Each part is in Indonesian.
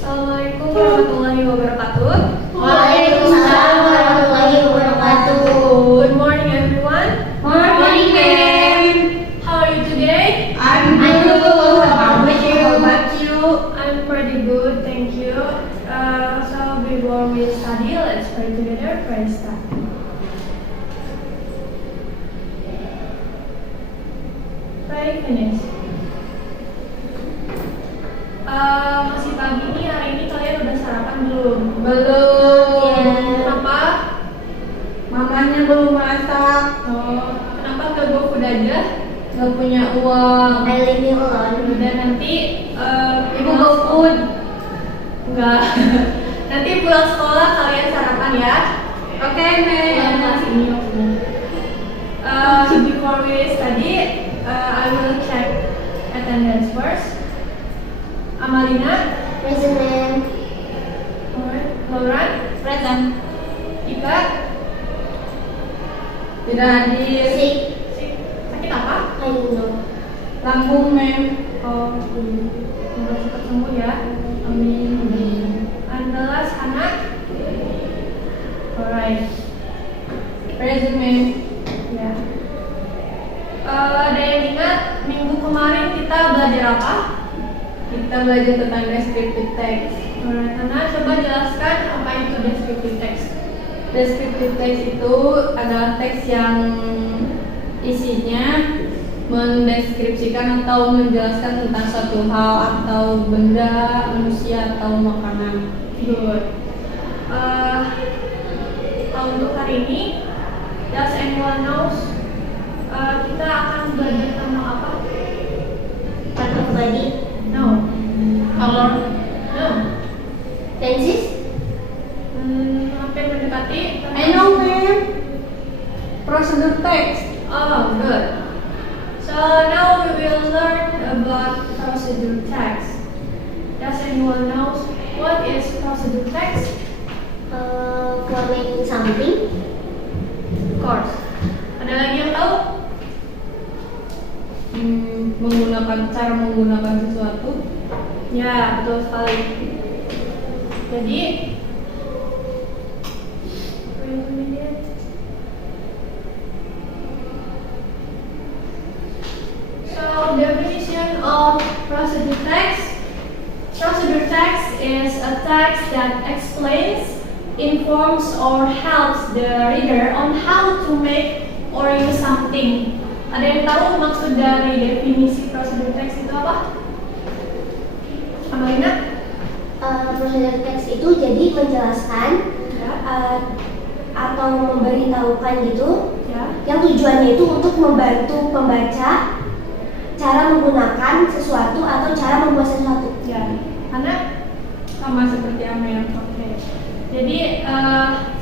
Assalamualaikum warahmatullahi wabarakatuh. Waalaikumsalam warahmatullahi wabarakatuh. Good morning, everyone. Morning, ma'am. How are you today? I'm good. How about you? I'm pretty good, thank you. So before we study, let's pray together. Praise God. Pray finish. Masih pagi nih, hari ini kalian udah sarapan belum? Belum. Kenapa? Mamanya belum masak. Oh, kenapa gak GoFood aja? Gak punya uang. I live alone. Udah nanti Ibu GoFood. Enggak. Nanti pulang sekolah kalian sarapan ya. Oke, Pulang ma'am. kelas ini maksudnya. Before we study, I will check attendance first. Amalina, Present, ma'am. Lauren, Present. Ika, Tidak hadir. sakit apa? I don't know. Lambung, ma'am. Oh, semoga cepat sembuh ya. Amin. And the last, Hana. Alright. Present, ma'am. Ya. Ada yang ingat minggu kemarin kita belajar apa? Kita belajar tentang descriptive text. Alright, Hana, coba jelaskan apa itu descriptive text. Descriptive text itu adalah teks yang isinya mendeskripsikan atau menjelaskan tentang suatu hal atau benda, manusia atau makanan. Good. Untuk hari ini, does anyone knows kita akan belajar tentang apa? Part of body. No. Color. No. Tenses. Hampir mendekati. I know, ma'am. Procedure text. Oh, good. So now we will learn about procedure text. Does anyone knows what is procedure text? Formatting something. Of course. Ada lagi yang tahu? Cara menggunakan sesuatu. Ya, betul sekali. Jadi, so definition of procedure text. Procedure text is a text that explains, informs, or helps the reader on how to make or use something. Ada yang tahu maksud dari definisi procedure text itu apa? Amalina? Procedure text itu jadi menjelaskan Ya. atau memberitahukan gitu, Ya. yang tujuannya itu untuk membantu pembaca cara menggunakan sesuatu atau cara membuat sesuatu. Ya. Karena Sama seperti Amel. oke. Jadi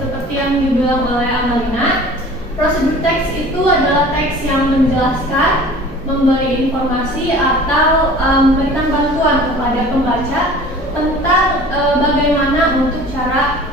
seperti yang dibilang oleh Amalina, prosedur teks itu adalah teks yang menjelaskan, memberi informasi atau memberikan bantuan kepada pembaca tentang bagaimana untuk cara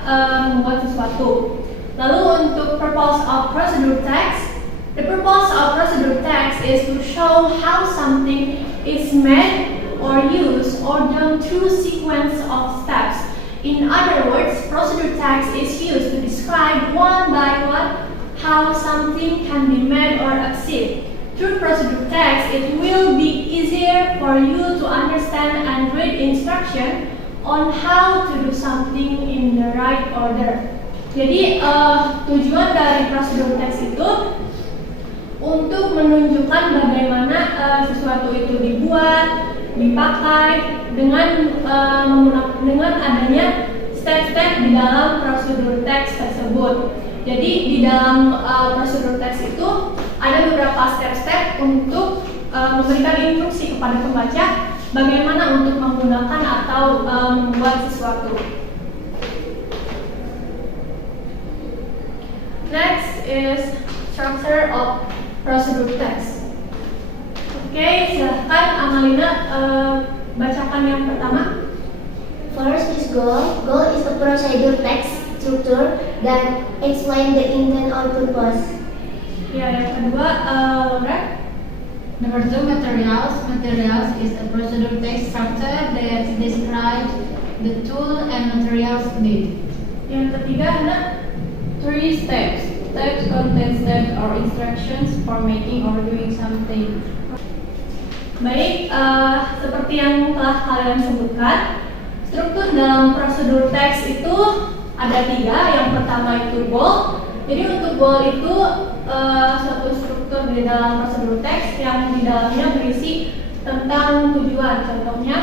membuat sesuatu. Lalu untuk purpose of procedure text, the purpose of procedure text is to show how something is made or used or done through sequence of steps. In other words, procedure text is used to describe one by one how something can be made or achieved. Through procedure text, it will be easier for you to understand and read instruction on how to do something in the right order. Jadi tujuan dari prosedur teks itu untuk menunjukkan bagaimana sesuatu itu dibuat, dipakai dengan adanya step-step di dalam prosedur teks tersebut. Jadi di dalam prosedur teks itu ada beberapa step-step untuk memberikan instruksi kepada pembaca bagaimana untuk menggunakan atau membuat sesuatu. Next is structure of procedure text. Oke, silahkan Amalina bacakan yang pertama. First is goal. Goal is a procedure text structure that explain the intent or purpose. Ya, yang kedua, Laura. Number two, materials. Materials is a procedure text structure that describes the tool and materials needed. Yang ketiga, Hana. 3 steps. Steps contain steps or instructions for making or doing something. Baik, seperti yang telah kalian sebutkan, struktur dalam prosedur teks itu ada 3. Yang pertama itu goal. Jadi untuk goal itu suatu struktur di dalam prosedur teks yang di dalamnya berisi tentang tujuan. Contohnya,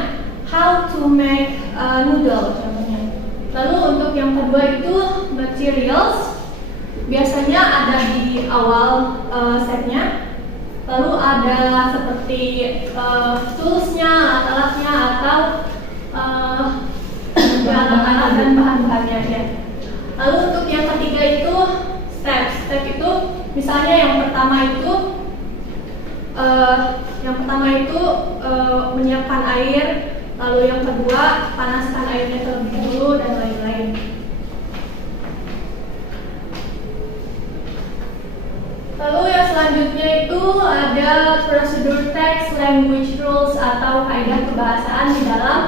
how to make a noodle contohnya. Lalu untuk yang kedua itu materials. Biasanya ada di awal stepnya. Lalu ada seperti toolsnya, alat-alatnya atau alat-alat dan bahan-bahannya ya. Lalu untuk yang ketiga itu step itu misalnya yang pertama itu menyiapkan air, lalu yang kedua panaskan airnya terlebih dahulu dan lain-lain. Lalu yang selanjutnya itu ada prosedur text, language rules atau kaidah kebahasaan di dalam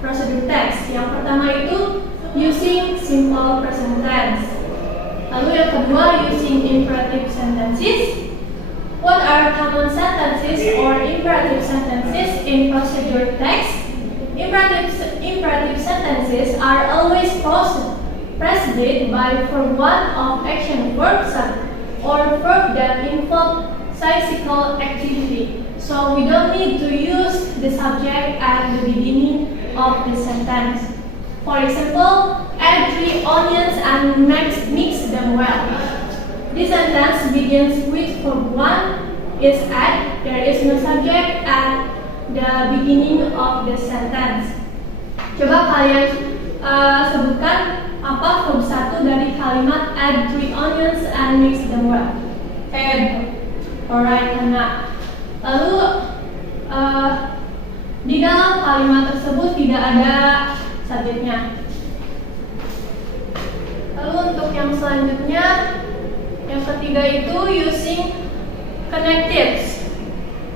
prosedur text. Yang pertama itu using simple present tense. Lalu yang kedua using imperative sentences. What are common sentences or imperative sentences in procedure text? Imperative sentences are always preceded by verb 1 of action verbs or verb that involve physical activity. So we don't need to use the subject at the beginning of the sentence. For example, add 3 onions and mix them well. This sentence begins with verb 1 is add. There is no subject at the beginning of the sentence. Coba kalian sebutkan apa verb 1 dari kalimat add 3 onions and mix them well? Add. Alright, Hana. Lalu di dalam kalimat tersebut tidak ada subjeknya. Lalu untuk yang selanjutnya, yang ketiga itu using connectives.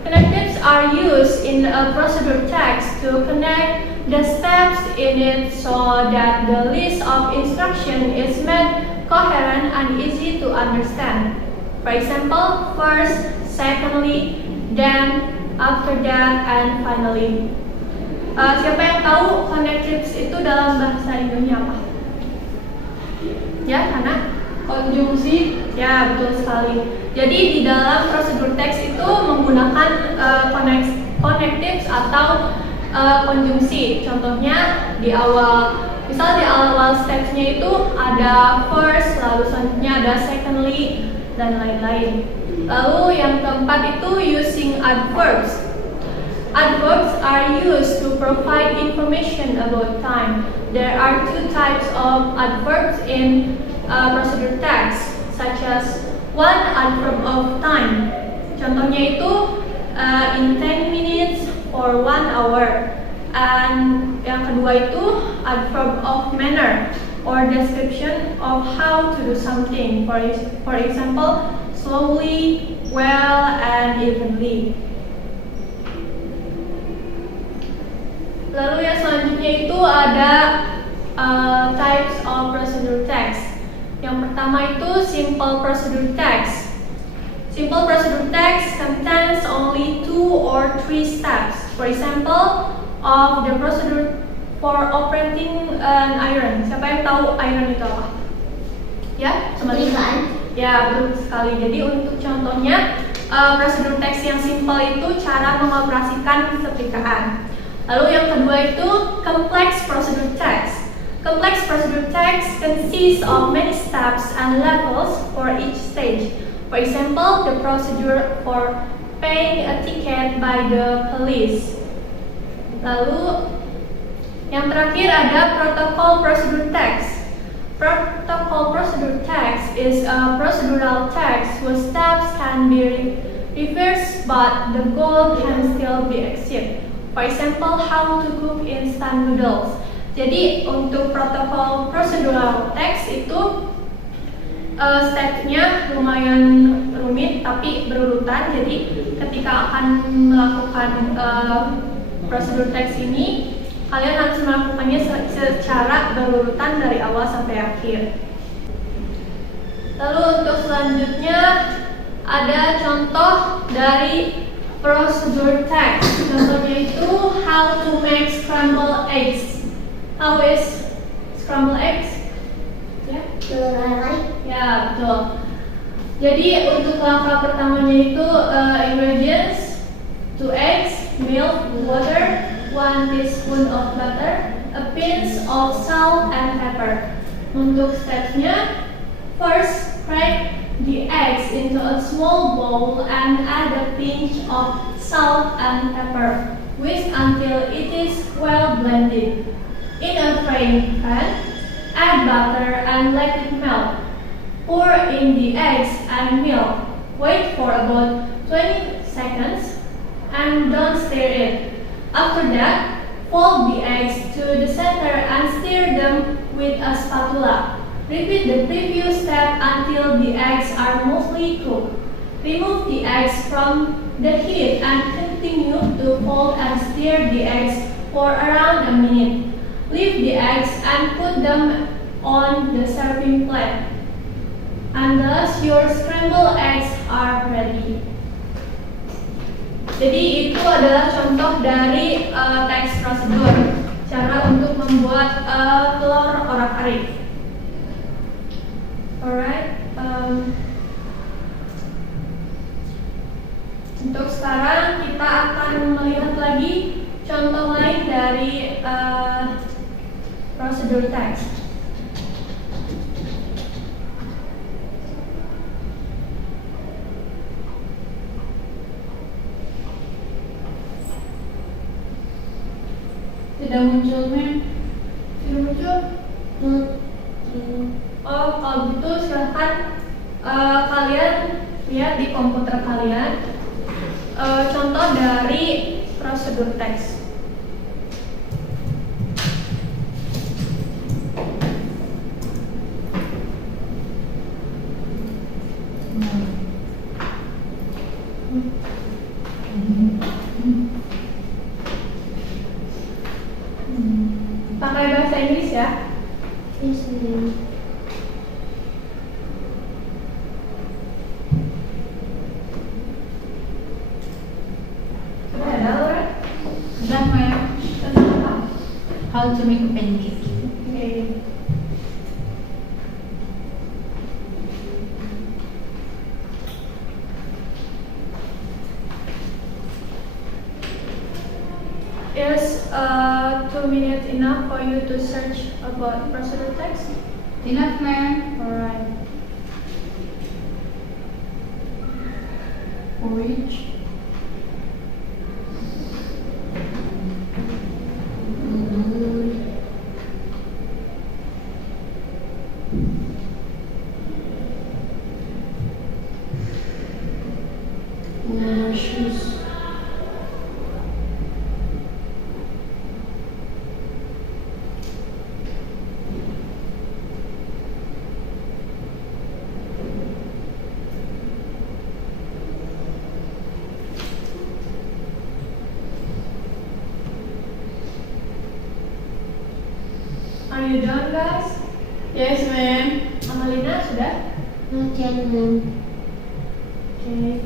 Connectives are used in a procedure text to connect the steps in it so that the list of instruction is made coherent and easy to understand. For example, first, secondly, then, after that, and finally. Siapa yang tahu connectives itu dalam bahasa Indonesia apa? Ya, Hana? Konjungsi. Ya, betul sekali. Jadi di dalam prosedur teks itu menggunakan connectives atau konjungsi. Contohnya di awal, misal di awal stepsnya itu ada first, lalu selanjutnya ada secondly dan lain-lain. Lalu yang keempat itu using adverbs. Adverbs are used to provide information about time. There are 2 types of adverbs in procedure text, such as one adverb of time. Contohnya itu in 10 minutes or 1 hour. And yang kedua itu adverb of manner or description of how to do something. For example, slowly, well, and evenly. Lalu yang selanjutnya itu ada types of procedure text. Yang pertama itu simple procedure text. Simple procedure text contains only 2 or 3 steps. For example, of the procedure for operating an iron. Siapa yang tahu iron itu apa? Ya, Setrika. Ya, betul sekali. Jadi untuk contohnya prosedur teks yang simple itu cara mengoperasikan setrikaan. Lalu yang kedua itu complex procedure text. Complex procedure text consists of many steps and levels for each stage. For example, the procedure for paying a ticket by the police. Lalu yang terakhir ada protocol procedure text. Protocol procedure text is a procedural text whose steps can be reversed but the goal can still be achieved. For example, how to cook instant noodles. Jadi untuk protokol procedural text itu stepnya lumayan rumit tapi berurutan. Jadi ketika akan melakukan prosedur teks ini, Kalian harus melakukannya secara berurutan dari awal sampai akhir. Lalu untuk selanjutnya ada contoh dari procedure text. Contohnya itu how to make scrambled eggs. How is scrambled eggs? Ya, Telur ayam. ya betul. Jadi untuk langkah pertamanya itu ingredients 2 eggs, milk, water, 1 teaspoon of butter, a pinch of salt and pepper. Untuk stepsnya, first crack the eggs into a small bowl and add a pinch of salt and pepper. Whisk until it is well blended. In a frying pan, add butter and let it melt. Pour in the eggs and milk. Wait for about 20 seconds and don't stir it. After that, fold the eggs to the center and stir them with a spatula. Repeat the previous step until the eggs are mostly cooked. Remove the eggs from the heat and continue to fold and stir the eggs for around a minute. Leave the eggs and put them on the serving plate. And thus your scrambled eggs are ready. Jadi itu adalah contoh dari teks prosedur, cara untuk membuat telur orak-arik. Alright. Untuk sekarang kita akan melihat lagi contoh lain dari prosedur teks. Tidak muncul, Mem. Tidak muncul? Oh, kalau gitu silahkan kalian lihat di komputer kalian contoh dari prosedur teks. Pakai bahasa Inggris ya. Yes, ma'am. Sudah ada, Laura? Sudah, Mem. Tentang apa? How to make a pancake. Oke. Is 2 minutes enough for you to search about procedure text? Enough, Mem. Alright. Porridge. Shoes. Are you done, guys? Yes, Mem. Amalina sudah? Not yet, ma'am. Oke.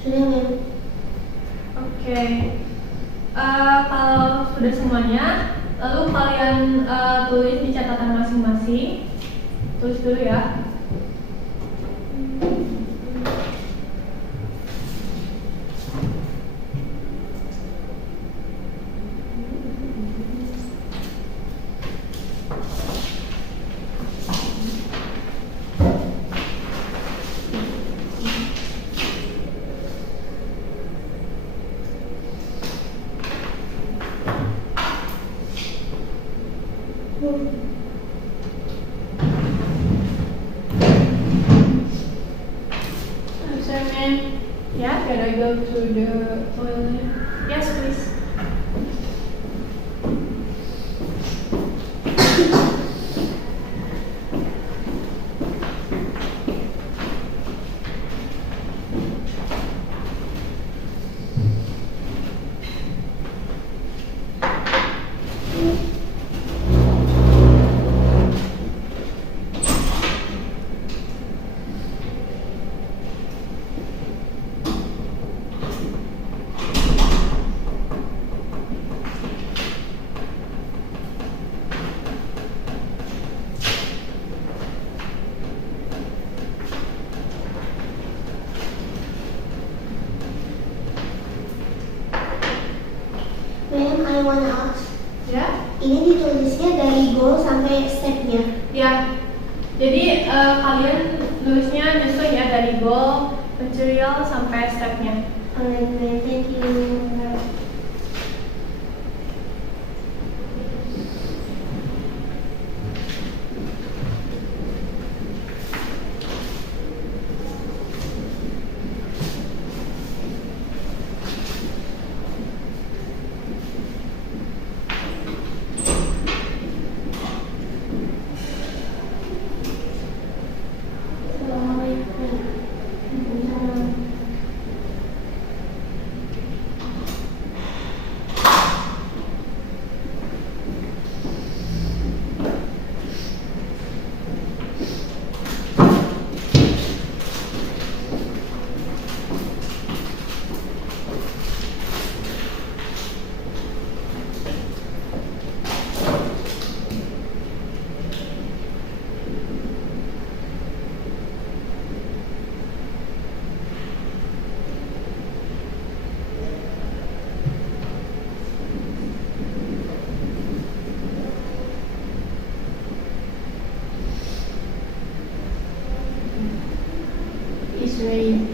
Sudah, ma'am. Oke. Kalau sudah semuanya, lalu kalian tulis di catatan masing-masing. Tulis dulu ya. Sir, Mem. Ya? Can I go to the toilet? Yes, please. wanna ask. Ya, Ini ditulisnya dari goal sampai stepnya. ya. Jadi kalian nulisnya nyusun ya dari goal, material sampai stepnya. Alright, thank you. Is rain.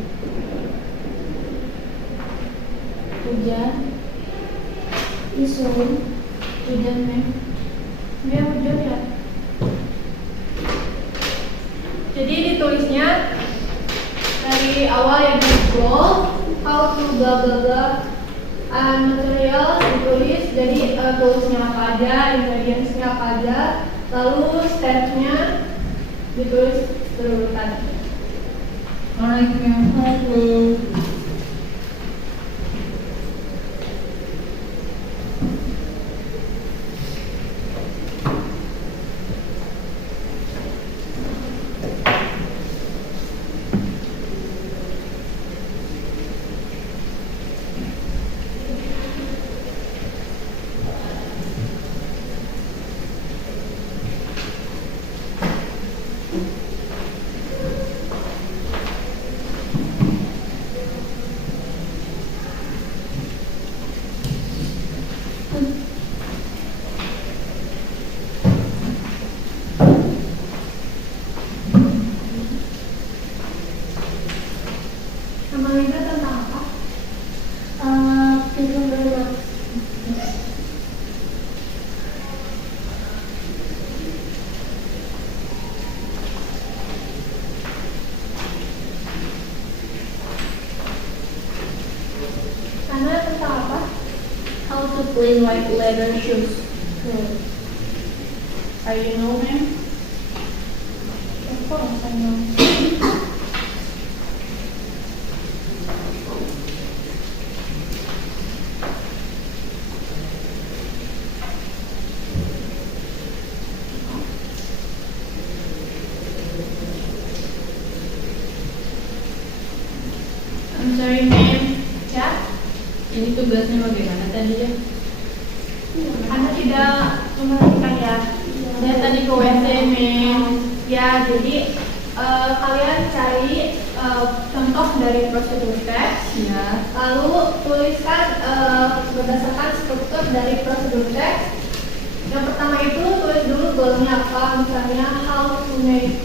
Hujan. Is rain. Hujan, ma'am. Dia hujan ya. Jadi ditulisnya dari awal yang di goal, how to bla bla bla, material ditulis. Jadi goalsnya apa aja, ingredientsnya apa aja, lalu stepnya ditulis berurutan. Alright, ma'am. Nama Linda tentang apa? Film Roma. Karena tentang apa? How to clean white leather shoes. Are you know, ma'am? Of course, I know. I'm sorry, ma'am. Ya, Ini tugasnya bagaimana tadi ya? Anda tidak memperhatikan ya. Saya tadi ke WC, ma'am. Ya, jadi kalian cari contoh dari prosedur teks, Ya. lalu tuliskan berdasarkan struktur dari prosedur teks. Yang pertama itu tulis dulu goalnya apa, misalnya how to make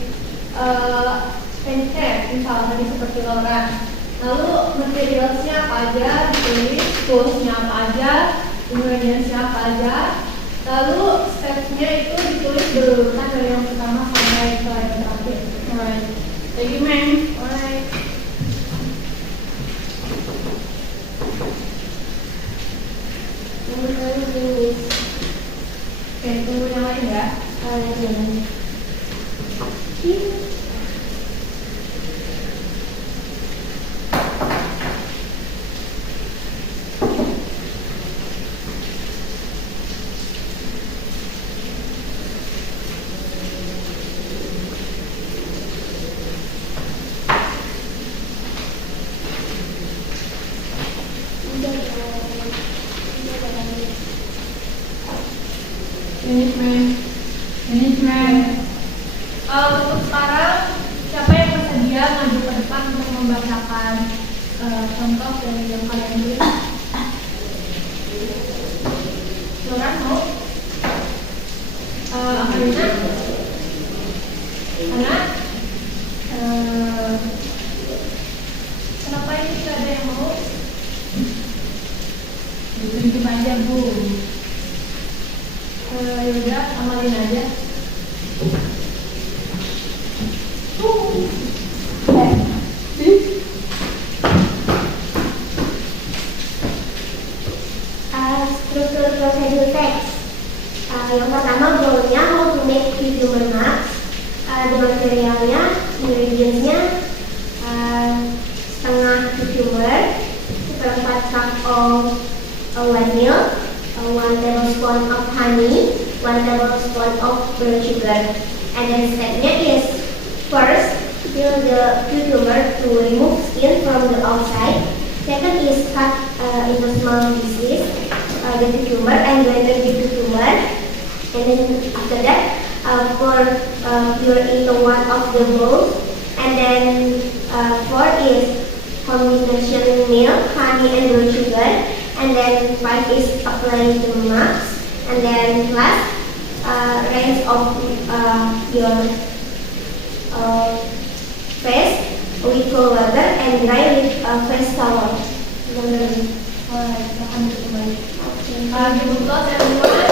pancake, misalnya tadi seperti Laura. Lalu materialsnya apa aja, ditulis goalsnya apa aja, ingredientsnya apa aja. Lalu stepsnya itu ditulis berurutan dari yang pertama sampai ke yang terakhir. Alright. Thank you, ma'am. Alright. Nomor 1 finish. Oke, tunggu yang lain ya. Alright, jalan. Finish, ma'am. Finish, ma'am. Untuk sekarang, siapa yang bersedia maju ke depan untuk membacakan contoh dari yang kalian tulis? Amalina? Karena kenapa ini tidak ada yang mau? Ditunjuk aja Bu. Yaudah, amalin aja. Struktur prosedur teks. Yang pertama goalnya how to make human marks. The materialnya, ingredientsnya, setengah cucumber, seperempat cup of white milk, 1 tablespoon of honey, 1 tablespoon of brown sugar. And then stepnya is first peel the cucumber to remove skin from the outside. Second is cut into small pieces the cucumber and blend the cucumber. And then after that, pour into one of the bowls. And then four is combination milk, honey, and brown sugar. And then 5 is applying the marks. And then last, rinse of your face with cold water and dry with face towel. Alright, silahkan duduk kembali. Give applause everyone.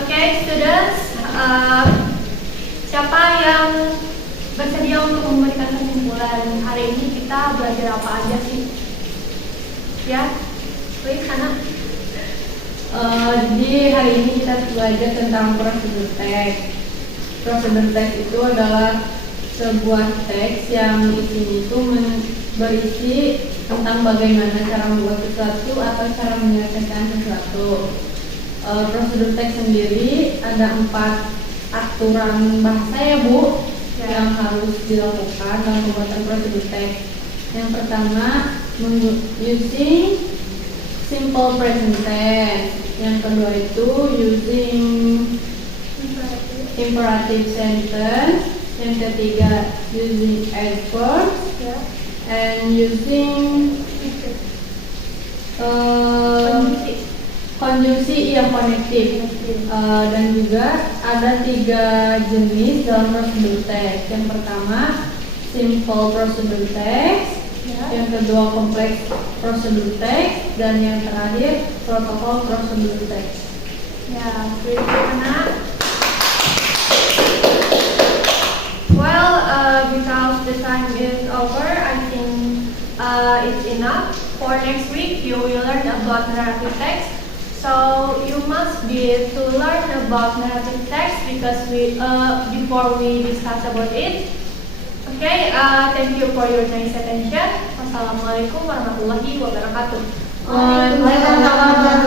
Okay, students, siapa yang bersedia untuk memberikan kesimpulan hari ini kita belajar apa aja sih? Ya, wih, Hana. Jadi hari ini kita belajar tentang prosedur teks. Prosedur teks itu adalah sebuah teks yang isinya itu berisi tentang bagaimana cara membuat sesuatu atau cara menyelesaikan sesuatu. Prosedur teks sendiri ada 4 aturan bahasa ya Bu yang harus dilakukan dalam pembuatan prosedur teks. Yang pertama, using simple present tense. Yang kedua itu using imperative sentence. Yang ketiga using adverbs and using konjungsi yang konektif. Dan juga ada 3 jenis dalam prosedur teks. Yang pertama simple prosedur teks, yang kedua kompleks prosedur teks, dan yang terakhir protokol prosedur teks. Ya, Hana. Well, because the time is over, I think it's enough. For next week, you will learn about narrative text. So you must be to learn about narrative text because before we discuss about it. Okay, thank you for your nice attention. Wassalamualaikum warahmatullahi wabarakatuh. Waalaikumsalam.